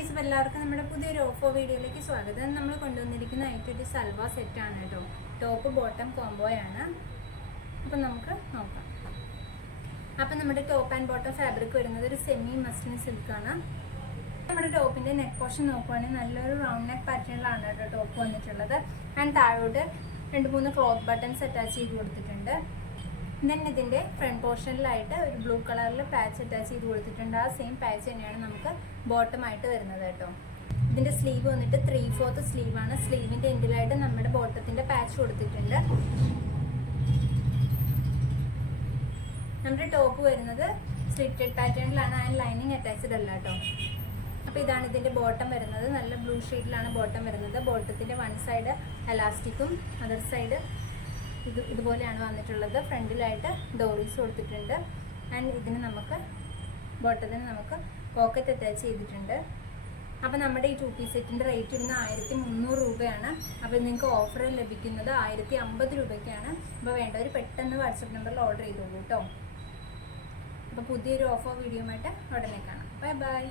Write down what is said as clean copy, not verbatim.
Guys, എല്ലാവർക്കും നമ്മുടെ പുതിയൊരു ഓഫർ വീഡിയോയിലേക്ക് സ്വാഗതം. നമ്മൾ കൊണ്ടുവന്നിരിക്കുന്ന ഒരു സൽവാർ സെറ്റാണ് കേട്ടോ. ടോപ്പ് ബോട്ടം കോംബോയാണ്. അപ്പം നമുക്ക് നോക്കാം. അപ്പം നമ്മുടെ ടോപ്പ് ആൻഡ് ബോട്ടം ഫാബ്രിക് വരുന്നത് ഒരു സെമി മസ്ലിൻ സിൽക്കാണ്. നമ്മുടെ ടോപ്പിൻ്റെ നെക്ക് പോർഷൻ നോക്കുവാണെങ്കിൽ നല്ലൊരു റൗണ്ട് നെക്ക് പാറ്റേണിലാണ് കേട്ടോ ടോപ്പ് വന്നിട്ടുള്ളത്. ആൻഡ് താഴോട്ട് 2-3 ക്ലോത്ത് ബട്ടൺസ് അറ്റാച്ച് ചെയ്ത് കൊടുത്തിട്ടുണ്ട്. ദെൻ ഇതിൻ്റെ ഫ്രണ്ട് പോർഷനിലായിട്ട് ഒരു ബ്ലൂ കളറിൽ പാച്ച് അറ്റാച്ച് ചെയ്ത് കൊടുത്തിട്ടുണ്ട്. ആ സെയിം പാച്ച് തന്നെയാണ് നമുക്ക് ബോട്ടമായിട്ട് വരുന്നത് കേട്ടോ. ഇതിൻ്റെ സ്ലീവ് വന്നിട്ട് 3/4 സ്ലീവാണ്. സ്ലീവിൻ്റെ എൻഡിലായിട്ട് നമ്മുടെ ബോട്ടത്തിൻ്റെ പാച്ച് കൊടുത്തിട്ടുണ്ട്. നമ്മുടെ ടോപ്പ് വരുന്നത് സ്ലിറ്റഡ് പാറ്റേണിലാണ്. ആൻഡ് ലൈനിങ് അറ്റാച്ച്ഡ് അല്ല കേട്ടോ. അപ്പോൾ ഇതാണ് ഇതിൻ്റെ ബോട്ടം വരുന്നത്. നല്ല ബ്ലൂ ഷെയ്ഡിലാണ് ബോട്ടം വരുന്നത്. ബോട്ടത്തിൻ്റെ വൺ സൈഡ് എലാസ്റ്റിക്കും അതർ സൈഡ് ഇതുപോലെയാണ് വന്നിട്ടുള്ളത്. ഫ്രണ്ടിലായിട്ട് ഡോറീസ് കൊടുത്തിട്ടുണ്ട്. ആൻഡ് ഇതിന് ബോട്ടത്തിന് നമുക്ക് പോക്കറ്റ് അറ്റാച്ച് ചെയ്തിട്ടുണ്ട്. അപ്പോൾ നമ്മുടെ ഈ 2 പീസ് സെറ്റിൻ്റെ റേറ്റ് വരുന്നത് 1300 രൂപയാണ്. അപ്പോൾ നിങ്ങൾക്ക് ഓഫർ ലഭിക്കുന്നത് 1050 രൂപയ്ക്കാണ്. അപ്പോൾ വേണ്ടവർ പെട്ടെന്ന് വാട്സപ്പ് നമ്പറിൽ ഓർഡർ ചെയ്തോളൂ കേട്ടോ. അപ്പോൾ പുതിയൊരു ഓഫർ വീഡിയോ ആയിട്ട് ഉടനെ കാണാം. Bye bye.